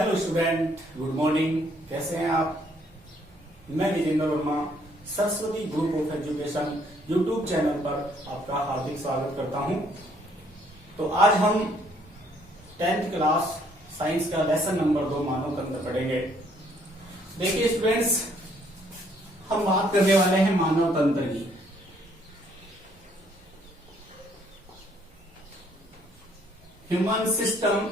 Hello student, good morning. कैसे हैं आप? मैं Vijendra Verma Saraswati group of education YouTube channel पर आपका हार्दिक स्वागत करता हूं। तो आज हम 10th क्लास साइंस का लेसन नंबर 2 मानव तंत्र पढ़ेंगे। देखिए स्टूडेंट्स, हम बात करने वाले हैं मानव तंत्र की। Human system.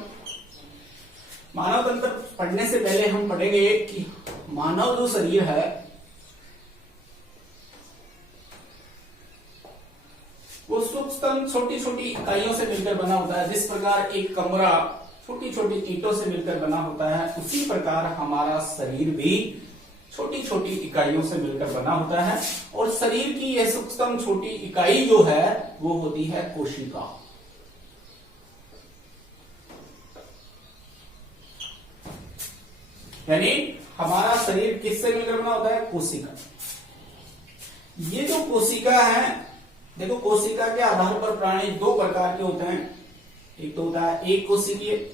मानव तंत्र पढ़ने से पहले हम पढ़ेंगे कि मानव जो शरीर है वो सूक्ष्म छोटी छोटी इकाइयों से मिलकर बना होता है। जिस प्रकार एक कमरा छोटी छोटी ईंटों से मिलकर बना होता है, उसी प्रकार हमारा शरीर भी छोटी छोटी इकाइयों से मिलकर बना होता है। और शरीर की यह सूक्ष्म छोटी इकाई जो है वो होती है कोशिका। यानी हमारा शरीर किससे मिलकर बना होता है? कोशिका। ये जो कोशिका है, देखो कोशिका के आधार पर प्राणी दो प्रकार के होते हैं। एक तो होता है एक कोशिकीय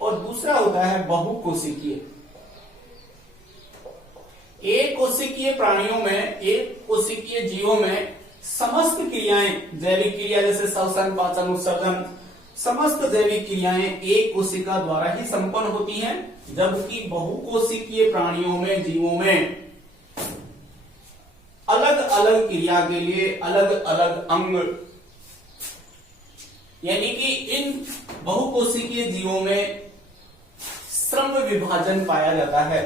और दूसरा होता है बहुकोशिकीय। एक कोशिकीय प्राणियों में, एक कोशिकीय जीवों में समस्त क्रियाएं, जैविक क्रिया जैसे श्वसन, पाचन, उत्सर्जन, समस्त जैविक क्रियाएं एक कोशिका द्वारा ही संपन्न होती हैं। जबकि बहुकोशिकीय प्राणियों में, जीवों में अलग अलग क्रिया के लिए अलग अलग अंग, यानी कि इन बहुकोशिकीय जीवों में श्रम विभाजन पाया जाता है।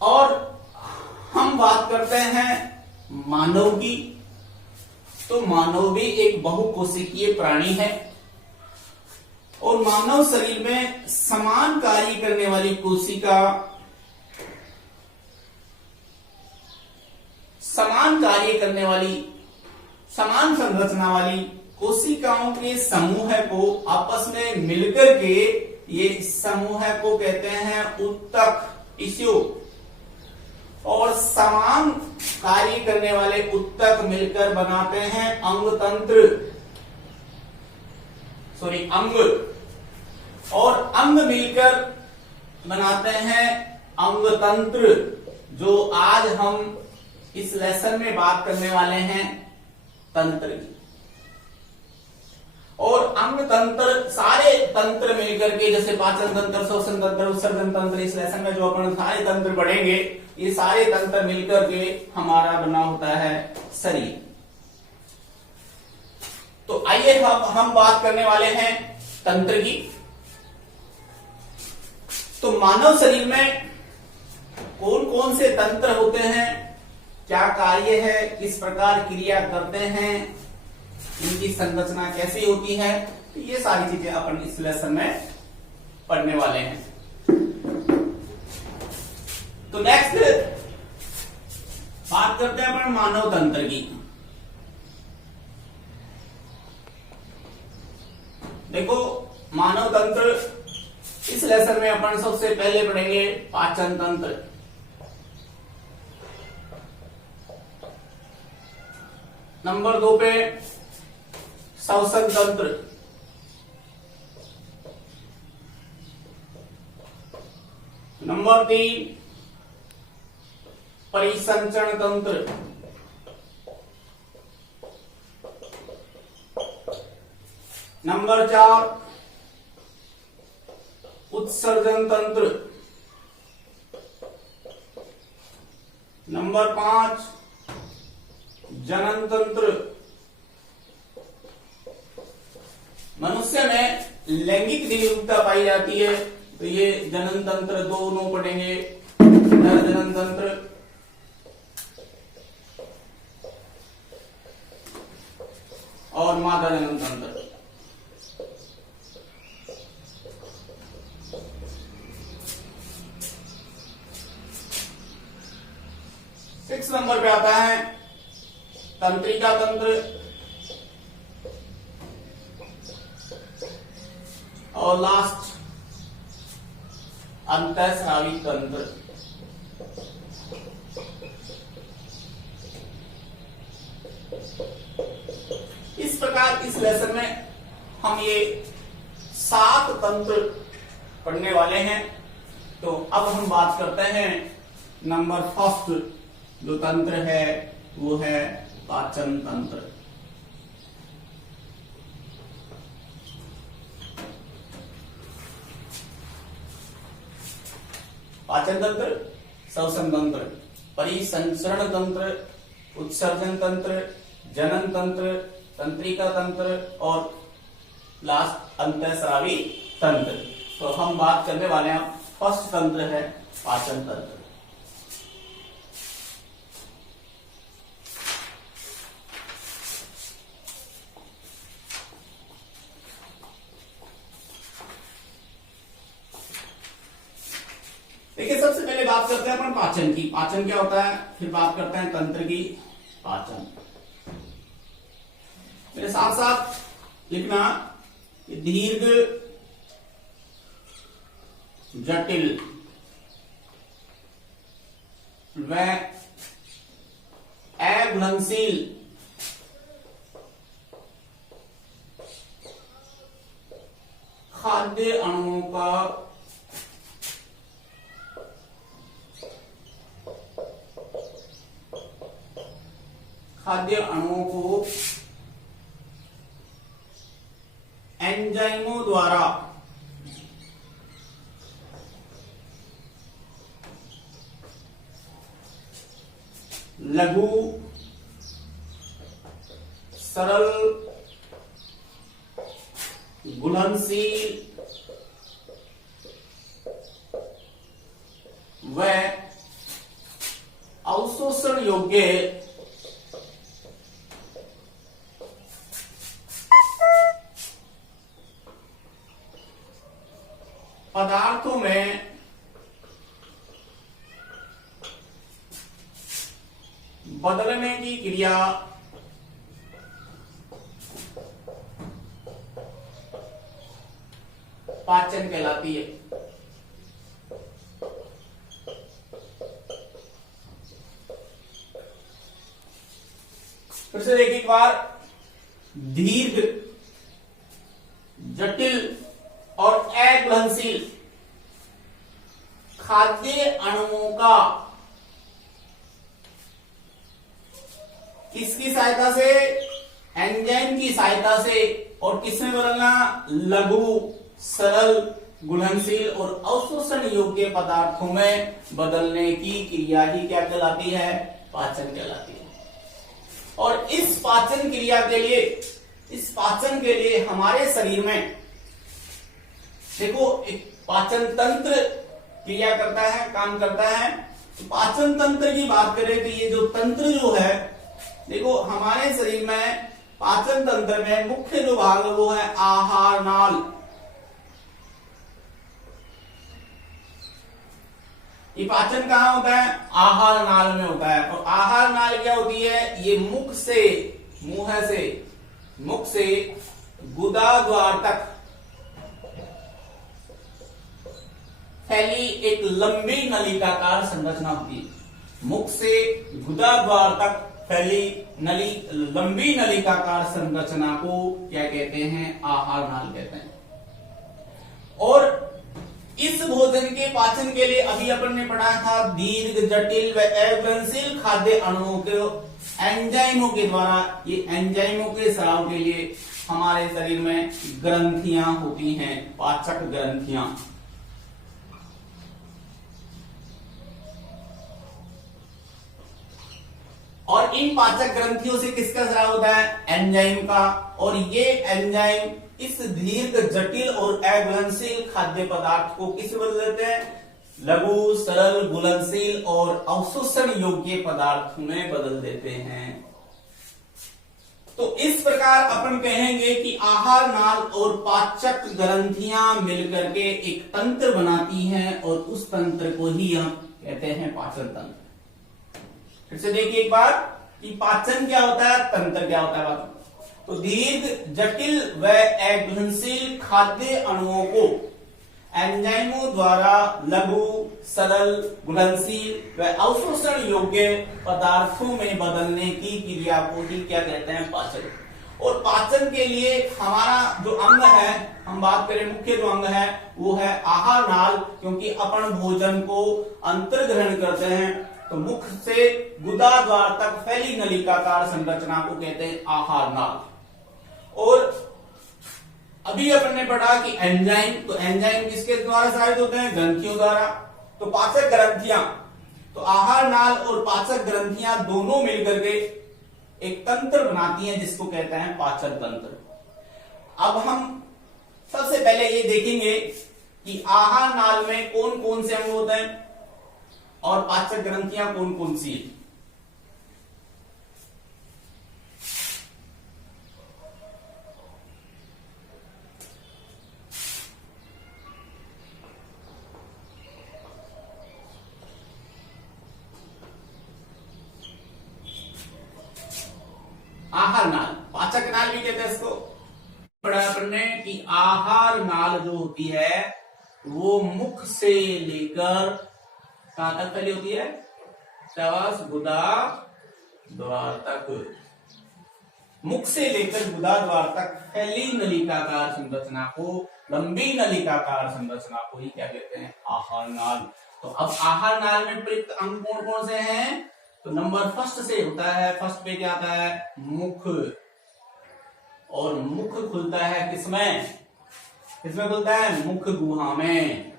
और हम बात करते हैं मानव की, तो मानव भी एक बहुकोशिकीय प्राणी है। और मानव शरीर में समान कार्य करने वाली कोशिका, समान कार्य करने वाली, समान संरचना वाली कोशिकाओं के समूह को आपस में मिलकर के, ये समूह को कहते हैं उत्तक, टिश्यू। और समान कार्य करने वाले उत्तक मिलकर बनाते हैं अंग तंत्र, अंग। और अंग मिलकर बनाते हैं अंग तंत्र, जो आज हम इस लेसन में बात करने वाले हैं तंत्र की। और अंग तंत्र, सारे तंत्र मिलकर के, जैसे पाचन तंत्र, श्वसन तंत्र, उत्सर्जन तंत्र, इस लेसन में जो अपन सारे तंत्र पढ़ेंगे, ये सारे तंत्र मिलकर के हमारा बना होता है शरीर। तो आइए हम बात करने वाले हैं तंत्र की। तो मानव शरीर में कौन कौन से तंत्र होते हैं, क्या कार्य है, किस प्रकार क्रिया करते हैं, इनकी संरचना कैसी होती है, तो ये सारी चीजें अपन इस लेसन में पढ़ने वाले हैं। तो नेक्स्ट बात करते हैं अपन मानव तंत्र की। देखो मानव तंत्र, इस लेसन में अपन सबसे पहले पढ़ेंगे पाचन तंत्र। नंबर 2 पे श्वसन तंत्र। नंबर 3 परिसंचरण तंत्र। नंबर 4 उत्सर्जन तंत्र। नंबर 5 जनन तंत्र। मनुष्य में लैंगिक द्विलिंगता पाई जाती है, तो ये जनन तंत्र दोनों पढ़ेंगे, नर जनन तंत्र और मादा जनन तंत्र। सिक्स नंबर पे आता है तंत्रिका तंत्र और लास्ट अंतःस्रावी तंत्र। इस प्रकार इस लेसन में हम ये 7 तंत्र पढ़ने वाले हैं। तो अब हम बात करते हैं नंबर फर्स्ट जो तंत्र है वो है पाचन तंत्र। पाचन तंत्र, श्वसन तंत्र, परिसंचरण तंत्र, उत्सर्जन तंत्र, जनन तंत्र, तंत्रिका तंत्र और लास्ट अंतःस्रावी तंत्र। तो हम बात करने वाले हैं, फर्स्ट तंत्र है पाचन तंत्र। देखिए, सबसे पहले बात करते हैं अपन पाचन की। पाचन क्या होता है, फिर बात करते हैं तंत्र की। पाचन मेरे साथ साथ लिखना, दीर्घ, जटिल व अघुलनशील खाद्य अणुओं का को एंजाइमों द्वारा लघु, सरल, घुलनशील व अवशोषण योग्य पदार्थों में बदलने की क्रिया पाचन कहलाती है। फिर से देखिए एक बार, दीर्घ, जटिल और अघुलनशील खाद्य अणुओं का किसकी सहायता से, एंजाइम की सहायता से, और किसमें बदलना, लघु, सरल, घुलनशील और अवशोषण योग्य पदार्थों में बदलने की क्रिया ही क्या कहलाती है, पाचन कहलाती है। और इस पाचन क्रिया के लिए, इस पाचन के लिए हमारे शरीर में देखो एक पाचन तंत्र क्रिया करता है, काम करता है। तो पाचन तंत्र की बात करें तो ये जो तंत्र जो है, देखो हमारे शरीर में पाचन तंत्र में मुख्य जो भाग है वो है आहार नाल। ये पाचन कहाँ होता है, आहार नाल में होता है। और आहार नाल क्या होती है, ये मुख से गुदा द्वार तक फैली एक लंबी नलिकाकार संरचना होती है। मुख से गुदा द्वार तक फैली लंबी नलिकाकार संरचना को क्या कहते हैं, आहार नाल कहते हैं। और इस भोजन के पाचन के लिए अभी अपन ने पढ़ा था, दीर्घ, जटिल व अघुलनशील खाद्य अणुओं के एंजाइमों के द्वारा, ये एंजाइमों के स्राव के लिए हमारे शरीर में ग्रंथियां होती हैं, पाचक ग्रंथियां। और इन पाचक ग्रंथियों से किसका स्राव होता है, एंजाइम का। और ये एंजाइम इस दीर्घ, जटिल और अघुलनशील खाद्य पदार्थ को किस बदल देते हैं, लघु, सरल, घुलनशील और अवशोषण योग्य पदार्थ में बदल देते हैं। तो इस प्रकार अपन कहेंगे कि आहार नाल और पाचक ग्रंथियां मिलकर के एक तंत्र बनाती हैं, और उस तंत्र को ही हम कहते हैं पाचन तंत्र। फिर से देखिए एक बार कि पाचन क्या होता है, तंत्र क्या होता है। तो दीर्घ, जटिल व अघुलनशील खाद्य अणुओं को एंजाइमों द्वारा लघु, सरल, घुलनशील व अवशोषण योग्य पदार्थों में बदलने की क्रिया को ही क्या कहते हैं, पाचन। और पाचन के लिए हमारा जो अंग है, हम बात करें मुख्य जो अंग है वो है आहार नाल, क्योंकि अपन भोजन को अंतर्ग्रहण करते हैं तो मुख से गुदा द्वार तक फैली नलिकाकार संरचना को कहते हैं आहार नाल। और अभी अपन ने पढ़ा कि एंजाइम, तो एंजाइम किसके द्वारा साबित होते हैं? ग्रंथियों द्वारा। तो पाचक ग्रंथियां, तो आहार नाल और पाचक ग्रंथियां दोनों मिलकर के एक तंत्र बनाती हैं जिसको कहते हैं पाचन तंत्र। अब हम सबसे पहले ये देखेंगे कि आहार नाल में कौन कौन से अंग होते हैं और पाचक ग्रंथियां कौन कौन सी हैं। आहार नाल, पाचक नाल भी कहते हैं इसको। पढ़ा आपने कि आहार नाल जो होती है वो मुख से लेकर कहां तक फैली होती है? चवस गुदा द्वार तक। मुख से लेकर गुदा द्वार तक फैली नलिकाकार संरचना को, लंबी नलिकाकार संरचना को ही क्या कहते हैं? आहार नाल। तो अब आहार नाल में प्रयुक्त अंग कौन कौन से हैं? तो नंबर फर्स्ट से होता है, फर्स्ट पे क्या आता है? मुख। और मुख खुलता है किसमें? किसमें खुलता है? मुख गुहा में।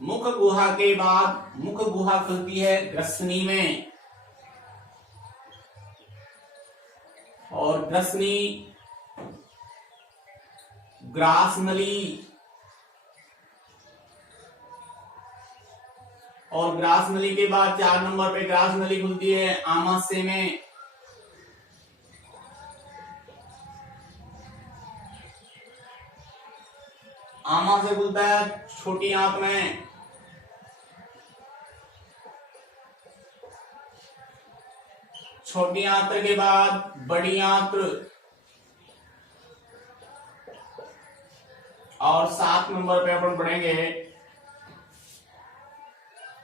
मुख गुहा के बाद मुख गुहा खुलती है ग्रसनी में, और ग्रसनी ग्रास नली, और ग्रास नली के बाद 4 नंबर पे ग्रास नली खुलती है आमाशय में। आमाशय खुलता है छोटी आंत में। छोटी आंत्र के बाद बड़ी आंत्र, और 7 नंबर पे अपन पढ़ेंगे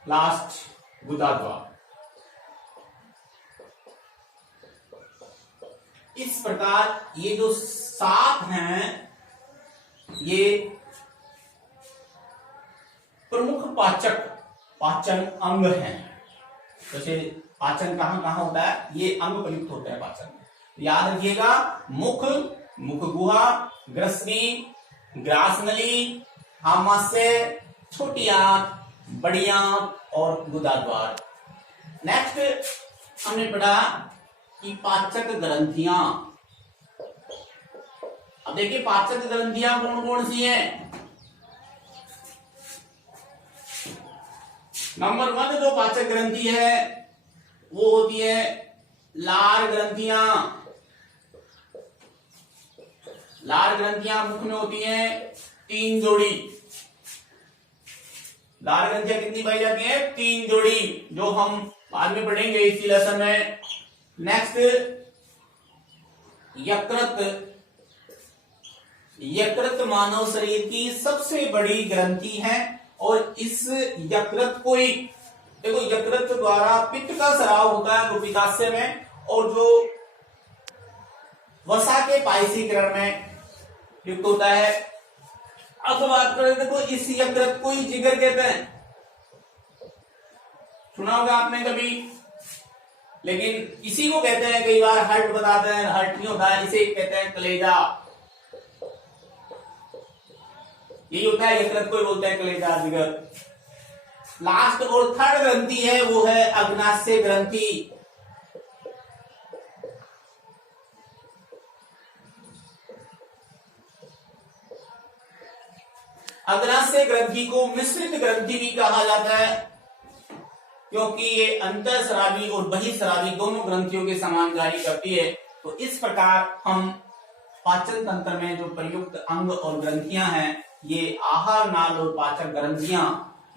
लास्ट गुदा द्वार। इस प्रकार ये जो 7 हैं ये प्रमुख पाचक पाचन अंग हैं। जैसे पाचन कहां कहां होता है? ये अंग प्रयुक्त होते हैं पाचन में। याद रखिएगा, मुख, मुख गुहा, ग्रसनी, ग्रास नली, आमाशय, छोटी आंत, बड़ी आंत और गुदा द्वार। नेक्स्ट हमने पढ़ा कि पाचक ग्रंथियां। अब देखिए पाचक ग्रंथियां कौन कौन सी हैं? नंबर 1 जो पाचक ग्रंथि है वो होती है लार ग्रंथियां। लार ग्रंथियां मुख में होती हैं 3 जोड़ी। लार ग्रंथियां कितनी पाई जाती हैं? 3 जोड़ी, जो हम बाद में पढ़ेंगे इसी लेसन में। नेक्स्ट यकृत। यकृत मानव शरीर की सबसे बड़ी ग्रंथि है, और इस यकृत को ही देखो, यकृत द्वारा पित्त का स्राव होता है पित्ताशय में, और जो वसा के पायसीकरण में युक्त होता है। अब बात करें, देखो इस यकृत को ही जिगर कहते हैं। सुना होगा आपने कभी, लेकिन इसी को कहते हैं कई बार हार्ट बताते हैं, हार्ट नहीं होता है, इसे कहते हैं कलेजा। यही होता है, यकृत को ही बोलते हैं कलेजा, जिगर। लास्ट और थर्ड ग्रंथि है वो है अग्नाशय ग्रंथि। अग्नाशय ग्रंथि को मिश्रित ग्रंथि भी कहा जाता है, क्योंकि ये अंतःस्रावी और बहिःस्रावी दोनों ग्रंथियों के समान कार्य करती है। तो इस प्रकार हम पाचन तंत्र में जो प्रयुक्त अंग और ग्रंथियां हैं, ये आहार नाल और पाचक ग्रंथियां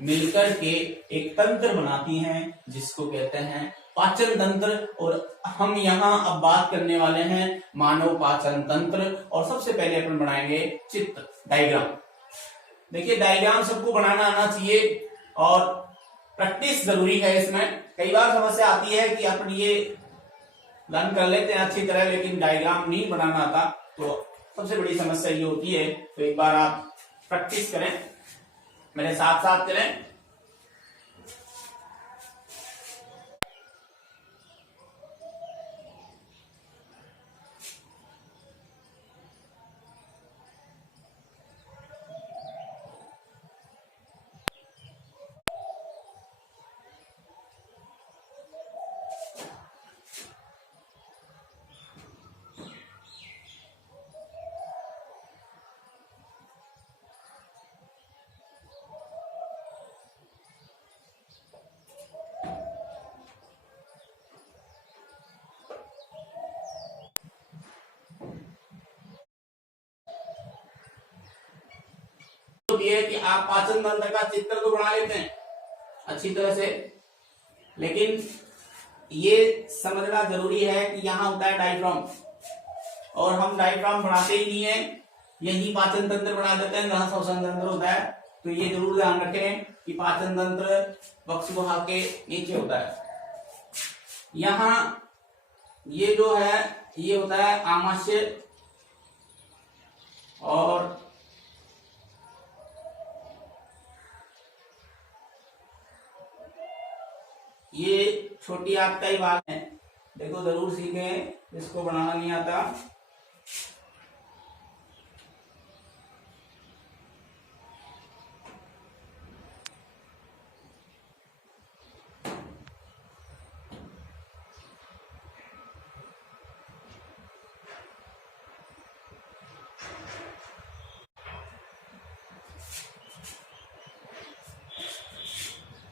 मिलकर के एक तंत्र बनाती हैं जिसको कहते हैं पाचन तंत्र। और हम यहाँ अब बात करने वाले हैं मानव पाचन तंत्र। और सबसे पहले अपन बनाएंगे चित्र, डायग्राम। देखिए डायग्राम सबको बनाना आना चाहिए और प्रैक्टिस जरूरी है इसमें। कई बार समस्या आती है कि अपन ये लर्न कर लेते हैं अच्छी तरह, लेकिन डायग्राम नहीं बनाना आता तो सबसे बड़ी समस्या ये होती है। तो एक बार आप प्रैक्टिस करें, मेरे साथ साथ करें। होती है कि आप पाचन तंत्र का चित्र तो बना लेते हैं अच्छी तरह से, लेकिन ये समझना जरूरी है कि यहाँ होता है डायफ्राम, और हम डायफ्राम बनाते ही नहीं है, यही पाचन तंत्र बना देते हैं जहां श्वसन तंत्र होता है। तो ये जरूर ध्यान रखें कि पाचन तंत्र वक्ष गुहा के नीचे होता है। यहाँ ये जो है ये होता है आमाशय, और ये छोटी आंत का ही भाग है। देखो जरूर सीखें, इसको बनाना नहीं आता।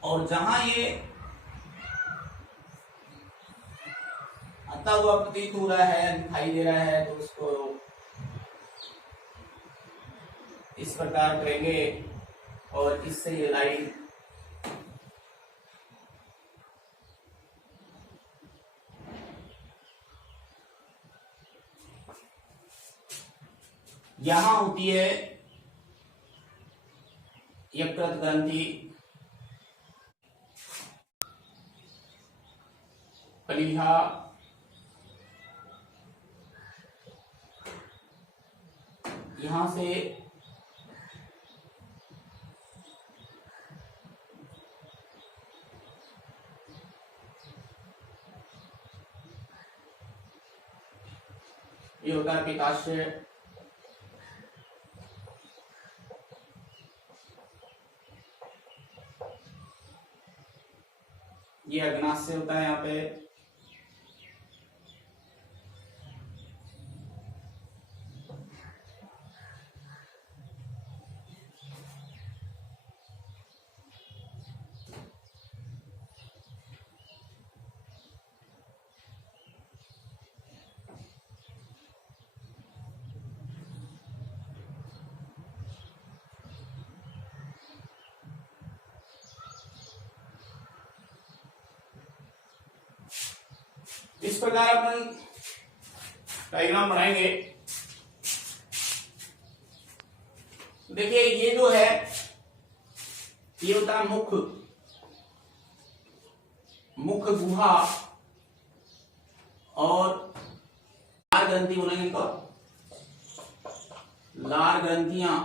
और जहां ये आता हुआ प्रतीत हो रहा है, दिखाई दे रहा है, तो उसको इस प्रकार करेंगे और इससे ये लाइन यहां होती है यकृत ग्रंथि, प्लीहा, यहां से ये होता है पित्ताशय, ये अग्नाशय होता है यहाँ पे, इस प्रकार अपन डायग्राम बनाएंगे। देखिए ये जो है ये होता है मुख, मुख गुहा, और लार ग्रंथि बोलेंगे इनको, लार ग्रंथियां,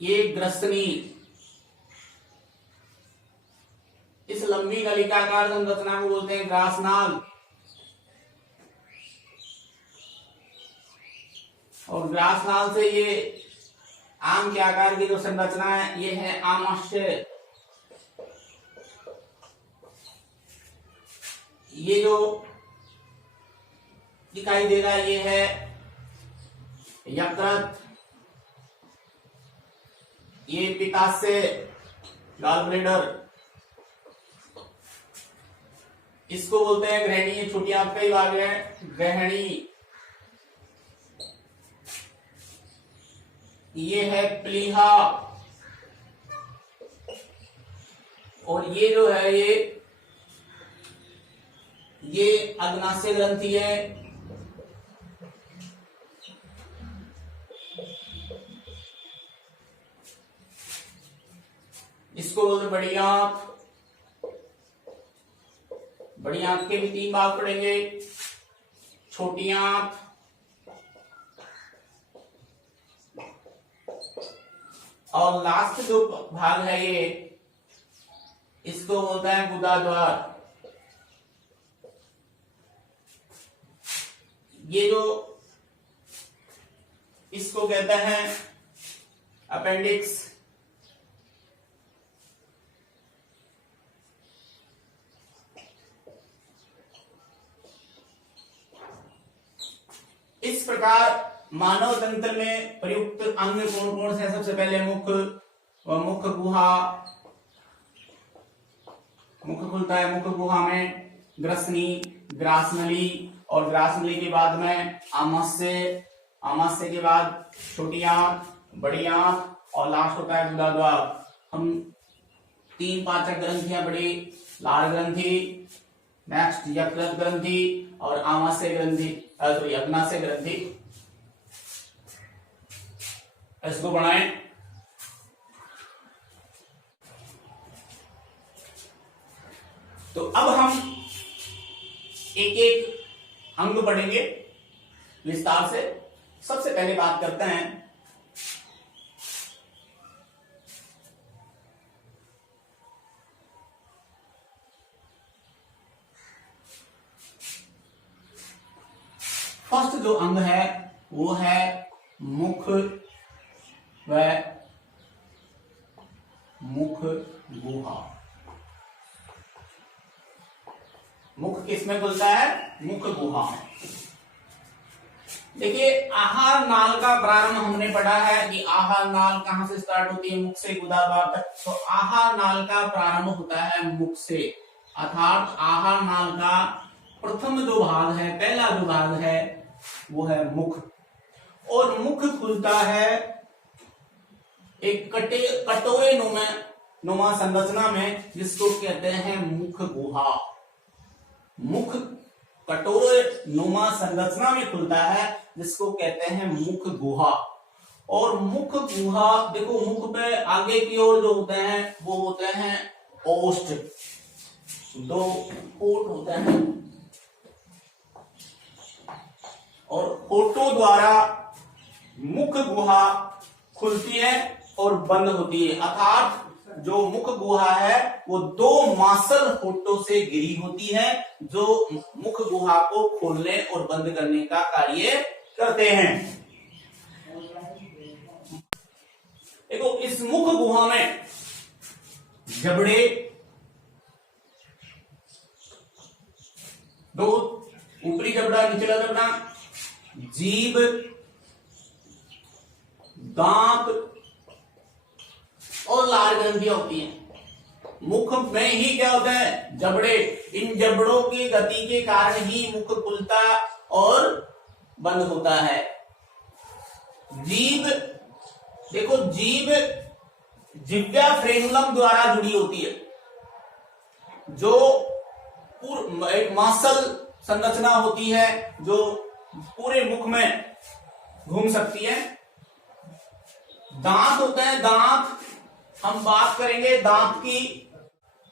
ये ग्रसनी, इस लंबी नलिकाकार संरचना को बोलते हैं ग्रासनाल, और ग्रासनाल से ये आम के आकार की जो संरचना है ये है आमाशय। ये जो दिखाई दे रहा है ये है यकृत, ये पित्ताशय, गॉल ब्लैडर, इसको बोलते हैं ग्रहणी, ये छोटी आंत का ही भाग है ग्रहणी, ये है प्लीहा, और ये जो है ये अग्नाशय ग्रंथि है, इसको बोलते बड़ी आंत, बड़ी आंत के भी 3 भाग पड़ेंगे, छोटी आंत, और लास्ट जो भाग है ये, इसको बोलते हैं गुदा द्वार। ये जो इसको कहते हैं अपेंडिक्स। इस प्रकार मानव तंत्र में प्रयुक्त अंग कौन कौन से? सबसे पहले मुख, मुख गुहा, मुख खुलता है, मुख गुहा में ग्रसनी, ग्रासनली, और ग्रासनली के बाद में आमाशय, आमाशय के बाद छोटी आंत, बड़ी आंत, और लास्ट होता है गुदा द्वार। हम 3 पाचक ग्रंथियां बड़ी, लाल ग्रंथि, नेक्स्ट यकृत ग्रंथि और आमाशय ग्रंथि, सॉरी अग्नाशय ग्रंथि, इसको बढ़ाएं। तो अब हम एक एक अंग पढ़ेंगे विस्तार से। सबसे पहले बात करते हैं फर्स्ट जो अंग है वो है मुख व मुख गुहा। मुख किसमें खुलता है? मुख गुहा में। देखिए, आहार नाल का प्रारंभ हमने पढ़ा है कि आहार नाल कहां से स्टार्ट होती है? मुख से गुदा द्वार तक। तो आहार नाल का प्रारंभ होता है मुख से, अर्थात आहार नाल का प्रथम जो भाग है, पहला जो भाग है वो है मुख। और मुख खुलता है एक कटोरे नुमा संरचना में, जिसको कहते हैं मुख गुहा। मुख कटोरे नुमा संरचना में खुलता है, जिसको कहते हैं मुख गुहा। और मुख गुहा, देखो मुख पे आगे की ओर जो होते हैं वो होते हैं ओष्ठ, 2 ओठ होते हैं, और ओठों द्वारा मुख गुहा खुलती है और बंद होती है। अर्थात जो मुख गुहा है वो 2 मांसल होठों से घिरी होती है, जो मुख गुहा को खोलने और बंद करने का कार्य करते हैं। देखो, इस मुख गुहा में जबड़े, 2 ऊपरी जबड़ा, निचला जबड़ा, जीभ, दांत और लाल ग्रंथियां होती हैं। मुख में ही क्या होता है? जबड़े। इन जबड़ों की गति के कारण ही मुख खुलता और बंद होता है। जीभ, देखो जीभ जिह्वा फ्रेनुलम द्वारा जुड़ी होती है, जो एक मांसल संरचना होती है जो पूरे मुख में घूम सकती है। दांत होते हैं, दांत हम बात करेंगे दांत की।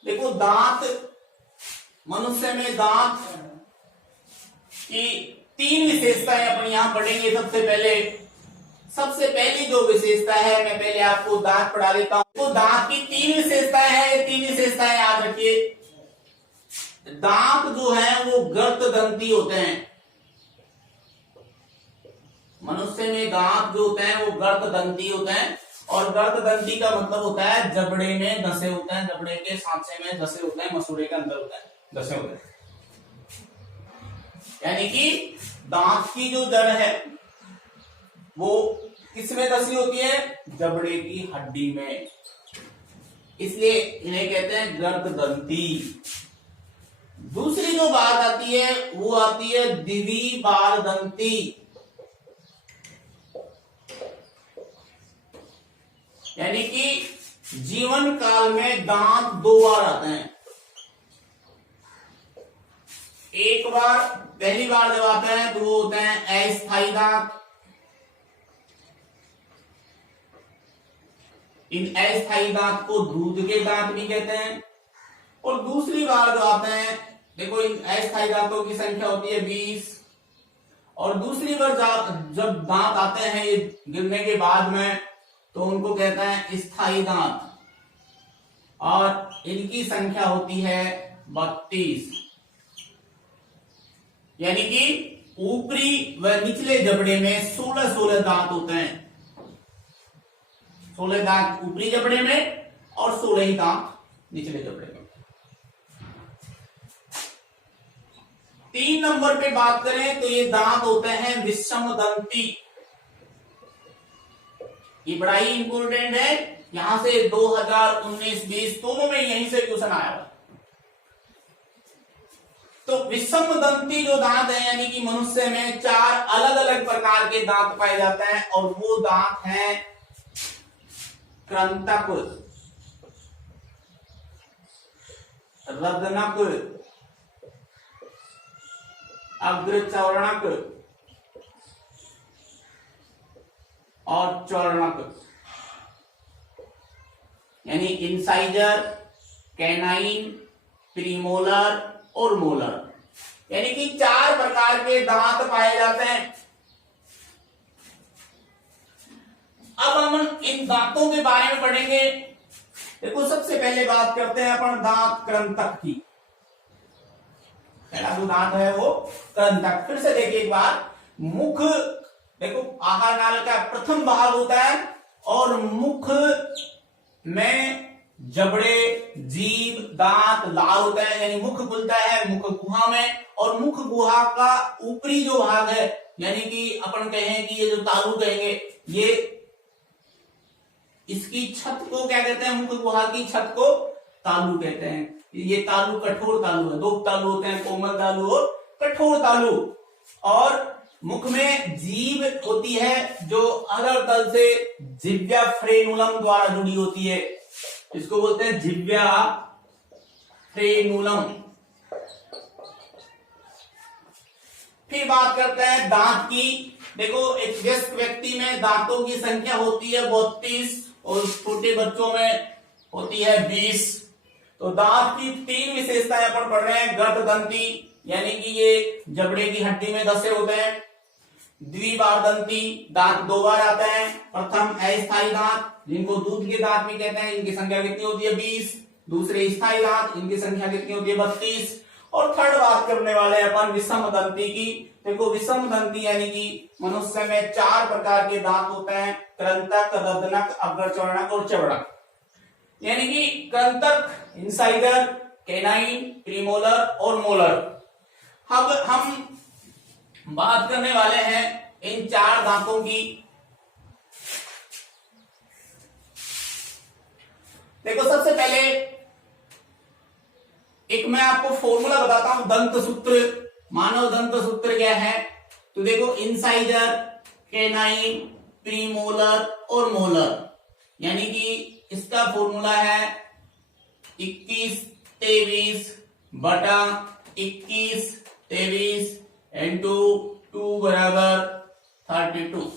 देखो, दांत, मनुष्य में दांत की 3 विशेषताएं अपन यहां पढ़ेंगे। सबसे पहली जो विशेषता है, मैं पहले आपको दांत पढ़ा देता हूं। तो दांत की 3 विशेषताएं हैं, ये 3 विशेषताएं याद रखिए। दांत जो है वो गर्त दंती होते हैं। मनुष्य में दांत जो होते हैं वो गर्त दंती होते हैं, और गर्त दंती का मतलब होता है जबड़े में धसे होते हैं, जबड़े के सांचे में धसे होते हैं, मसूड़े के अंदर होता है, धसे होते हैं। यानी कि दांत की जो जड़ है वो किसमें धसी होती है? जबड़े की हड्डी में, इसलिए इन्हें कहते हैं गर्त दंती। दूसरी जो बात आती है वो आती है द्विबार दंती। यानी कि जीवन काल में दांत 2 बार आते हैं। एक बार, पहली बार जब आते हैं तो वो होते हैं अस्थायी दांत। इन अस्थायी दांत को दूध के दांत भी कहते हैं। और दूसरी बार जो आते हैं देखो इन अस्थायी दांतों की संख्या होती है 20। और दूसरी बार जब दांत आते हैं ये गिरने के बाद में, तो उनको कहते हैं स्थायी दांत, और इनकी संख्या होती है 32। यानी कि ऊपरी व निचले जबड़े में 16 दांत होते हैं। 16 दांत ऊपरी जबड़े में और 16 ही दांत निचले जबड़े में। 3 नंबर पे बात करें तो ये दांत होते हैं विषमदंती। ये बड़ा ही इंपोर्टेंट है, यहां से 2019-20 दोनों में यहीं से क्वेश्चन आया हुआ। तो विषमदंती जो दांत है, यानी कि मनुष्य में 4 अलग अलग प्रकार के दांत पाए जाते हैं, और वो दांत हैं कृंतक, रदनक, अग्रचौर्णक और चौर्णक। यानी इंसाइजर, कैनाइन, प्रीमोलर और मोलर। यानी कि 4 प्रकार के दांत पाए जाते हैं। अब हम इन दांतों के बारे में पढ़ेंगे। देखो सबसे पहले बात करते हैं अपन दांत कृंतक की। पहला जो दांत है वो कृंतक। फिर से देखिए एक बार, मुख, देखो आहार नाल का प्रथम भाग होता है, और मुख में जबड़े, जीभ, दांत, लार होता है, यानी मुख खुलता है मुख गुहा में, और मुख गुहा का ऊपरी जो भाग है, यानी कि अपन कहें कि ये जो तालू कहेंगे, ये इसकी छत को क्या कहते हैं, मुख गुहा की छत को तालू कहते हैं। ये तालू कठोर तालू है, 2 तालू होते हैं, कोमल तालू और कठोर तालू। और मुख में जीभ होती है जो अधर तल से जिह्वा फ्रेनुलम द्वारा जुड़ी होती है, इसको बोलते हैं जिह्वा फ्रेनुलम। फिर बात करते हैं दांत की। देखो एक वयस्क व्यक्ति में दांतों की संख्या होती है 32, और छोटे बच्चों में होती है 20। तो दांत की 3 विशेषताएं अपन पढ़ रहे हैं। गर्ददंती, यानी कि ये जबड़े की हड्डी में धसे होते हैं। द्विबारदंती, दांत 2 बार आते हैं। प्रथम अस्थायी दांत, जिनको दूध के दांत भी कहते हैं, इनकी संख्या कितनी होती है 20। दूसरे स्थायी दांत, इनकी संख्या कितनी होती है 32। और थर्ड बात करने वाले हैं अपन विषमदंती की। देखो विषमदंती यानी कि मनुष्य में 4 प्रकार के दांत होते हैं, कृंतक, रदनक, अग्रचौर्णक और चौर्णक। यानी कि कृंतक, इंसाइडर, कैनाइन, प्रीमोलर और मोलर। अब हम बात करने वाले हैं इन 4 दांतों की। देखो सबसे पहले एक मैं आपको फॉर्मूला बताता हूं, दंत सूत्र। मानव दंत सूत्र क्या है, तो देखो इंसाइजर, कैनाइन, प्रीमोलर और मोलर, यानी कि इसका फॉर्मूला है 21-23 बटा 21-23 इंटू 2 बराबर 32।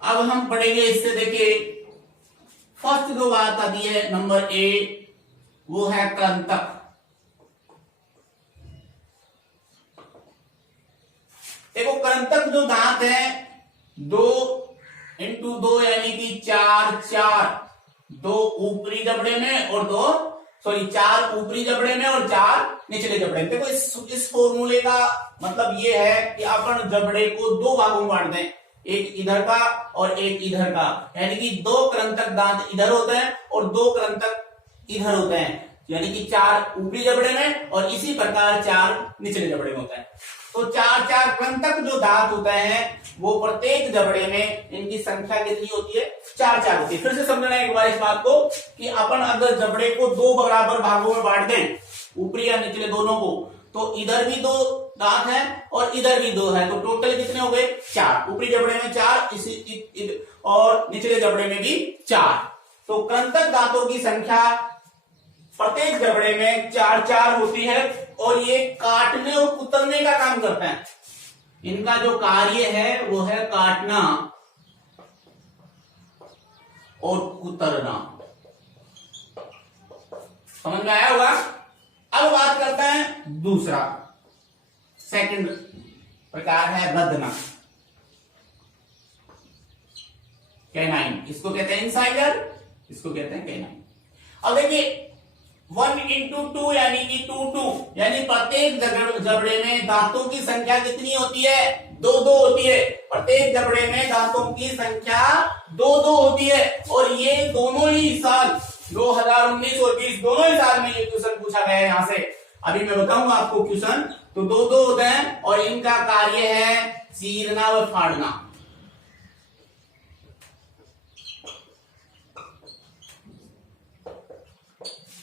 अब हम पढ़ेंगे इससे। देखिए फर्स्ट जो बात आती है नंबर ए, वो है कृंतक। देखो कृंतक जो दांत है 2 इंटू 2 यानी कि 4, 2 ऊपरी जबड़े में और 4 ऊपरी जबड़े में और 4 निचले जबड़े में। देखो इस फॉर्मूले का मतलब ये है कि अपन जबड़े को 2 भागों में बांट दें, एक इधर का और एक इधर का, यानी कि 2 कृंतक दांत इधर होते हैं और 2 कृंतक इधर होते हैं, यानी कि 4 ऊपरी जबड़े में और इसी प्रकार 4 निचले जबड़े में होते हैं। तो 4 कृंतक जो दांत होते हैं वो प्रत्येक जबड़े में इनकी संख्या कितनी होती है, 4 होती है। फिर से समझना एक बार इस बात को कि अपन अगर जबड़े को 2 बराबर भागों में बांट दें, ऊपरी या निचले दोनों को, तो इधर भी 2 दांत है और इधर भी 2 है, तो टोटल कितने हो गए 4। ऊपरी जबड़े में 4 और निचले जबड़े में भी 4। तो कृंतक दांतों की संख्या प्रत्येक जबड़े में 4 होती है और ये काटने और कुतरने का काम करते हैं। इनका जो कार्य है वो है काटना और कुतरना। समझ में आया होगा। अब बात करते हैं दूसरा, सेकंड प्रकार है रदनक, कैनाइन। इसको कहते हैं इंसाइजर, इसको कहते हैं कैनाइन। अब देखिए 1 × 2 यानी कि 2 यानी प्रत्येक जबड़े में दांतों की संख्या कितनी होती है? 2 होती है। प्रत्येक जबड़े में दांतों की संख्या 2 होती है। और ये दोनों ही साल 2019 और 20 दोनों ही साल में ये क्वेश्चन पूछा गया है यहां से। अभी मैं बताऊंगा आपको क्वेश्चन। तो 2 होते हैं और इनका कार्य है चीरना व फाड़ना।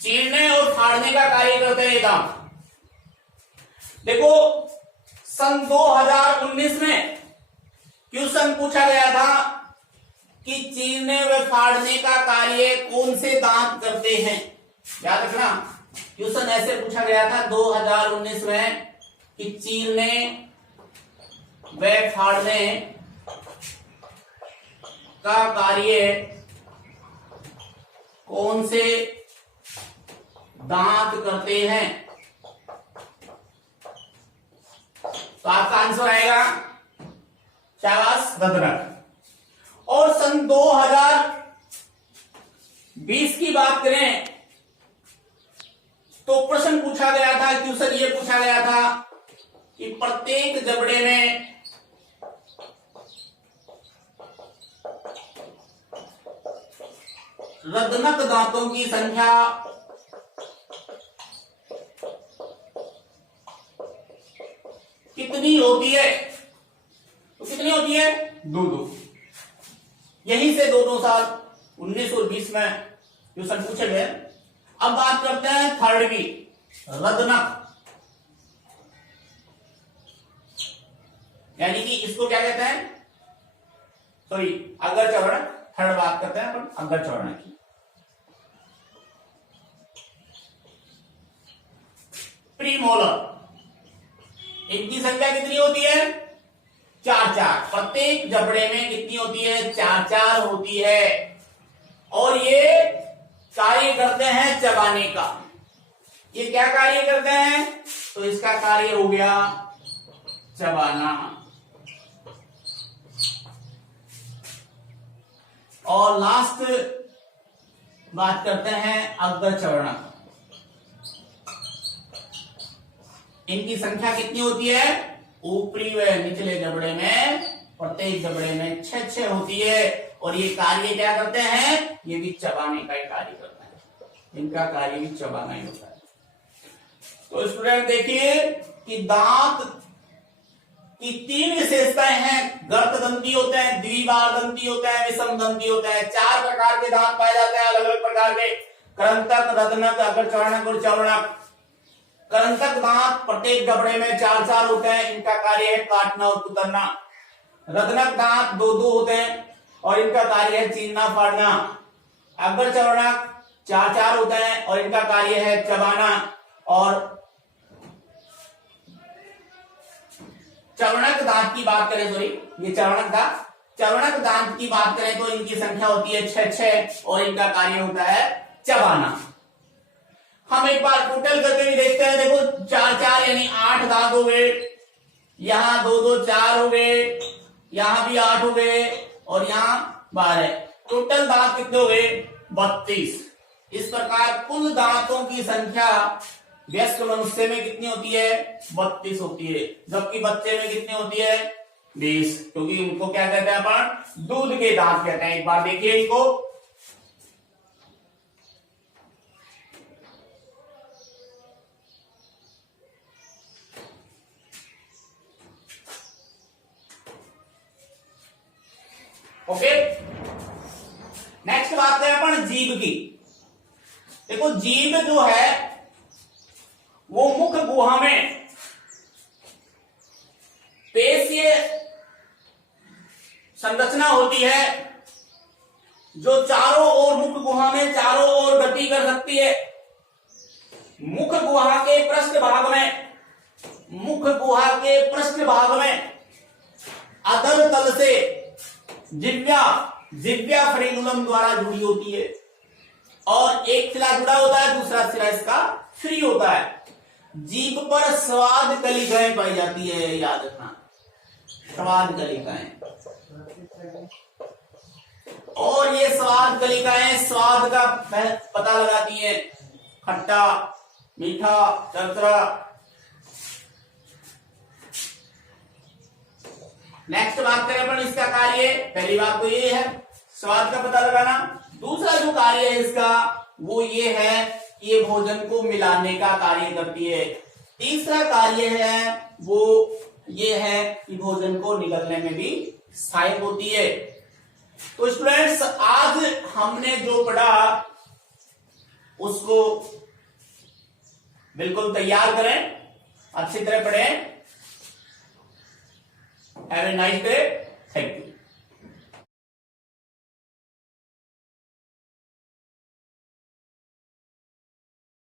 चीरने और फाड़ने का कार्य करते हैं ये दांत। देखो सन 2019 में क्वेश्चन पूछा गया था कि चीरने व फाड़ने का कार्य कौन से दांत करते हैं। याद रखना, क्वेश्चन ऐसे पूछा गया था 2019 में कि चीरने व फाड़ने का कार्य कौन से दांत करते हैं। तो आपका आंसर आएगा शाबाश रदनक। और सन 2020 की बात करें तो प्रश्न पूछा गया था, क्वेश्चन ये पूछा गया था कि प्रत्येक जबड़े में रदनक दांतों की संख्या कितनी होती है। तो कितनी होती है? 2। यहीं से 2 साल 19 और 20 में क्वेश्चन पूछे गए। अब बात करते हैं थर्ड की, रदनक, यानी कि इसको क्या कहते हैं? सॉरी, अग्र चरणक। थर्ड बात करते हैं अपन अग्र चरणक की। प्रीमोलर, इनकी संख्या कितनी होती है? 4। प्रत्येक जबड़े में कितनी होती है? 4 होती है। और ये कार्य करते हैं चबाने का। ये क्या कार्य करते हैं? तो इसका कार्य हो गया चबाना। और लास्ट बात करते हैं अग्र चरणक। इनकी संख्या कितनी होती है? ऊपरी व निचले जबड़े में, प्रत्येक जबड़े में 6 होती है। और ये कार्य क्या करते हैं? ये भी चबाने का ही कार्य करते हैं। इनका कार्य भी चबाना ही होता है। तो स्टूडेंट देखिए कि दांत की 3 विशेषताएं हैं। गर्त दंती होते हैं, द्विबार दंती होते हैं, विषम दंती होते हैं। 4 प्रकार के दांत पाए जाते हैं, अलग अलग प्रकार के, करंतक, रदनक, अग्र चरणक और चवर्णक। करंतक दांत प्रत्येक जबड़े में 4 होते हैं। इनका कार्य है काटना और कुतरना। रदनक दांत 2 होते हैं और इनका कार्य है चीरना फाड़ना। अग्र चवर्णक 4 होते हैं और इनका कार्य है चबाना। और चवर्णक दांत की बात करें, सॉरी ये चवर्णक दांत की बात करें तो इनकी संख्या होती है 6 और इनका कार्य होता है चबाना। हम एक बार टोटल करके भी देखते हैं। देखो 4 यानी 8 दांत हो गए, यहां 2 4 हो गए, यहां भी 8 हो गए और यहां 12। टोटल दांत कितने हो गए? 32। इस प्रकार कुल दांतों की संख्या वयस्क मनुष्य में कितनी होती है? 32 होती है। जबकि बच्चे में कितनी होती है? 20। क्योंकि उनको क्या कहते हैं अपन? दूध के दांत कहते हैं। एक बार देखिए इनको, ओके। नेक्स्ट बात करें अपन जीभ की। देखो जीभ जो है वो मुख गुहा में पेशीय संरचना होती है जो चारों ओर, मुख गुहा में चारों ओर गति कर सकती है। मुख गुहा के पृष्ठ भाग में अधर तल से जिह्वा फ्रेनुलम द्वारा जुड़ी होती है और एक सिरा जुड़ा होता है, दूसरा सिरा इसका फ्री होता है। जीभ पर स्वाद कलिकाएं पाई जाती है, याद रखना, स्वाद कलिकाएं। और ये स्वाद कलिकाएं स्वाद का पता लगाती हैं, खट्टा, मीठा, चरचरा। नेक्स्ट बात करें अपन इसका कार्य, पहली बात तो ये है स्वाद का पता लगाना। दूसरा जो कार्य है इसका वो ये है कि ये भोजन को मिलाने का कार्य करती है। तीसरा कार्य है वो ये है कि भोजन को निगलने में भी सहायक होती है। तो स्टूडेंट्स आज हमने जो पढ़ा उसको बिल्कुल तैयार करें, अच्छी तरह पढ़ें। Have a nice day.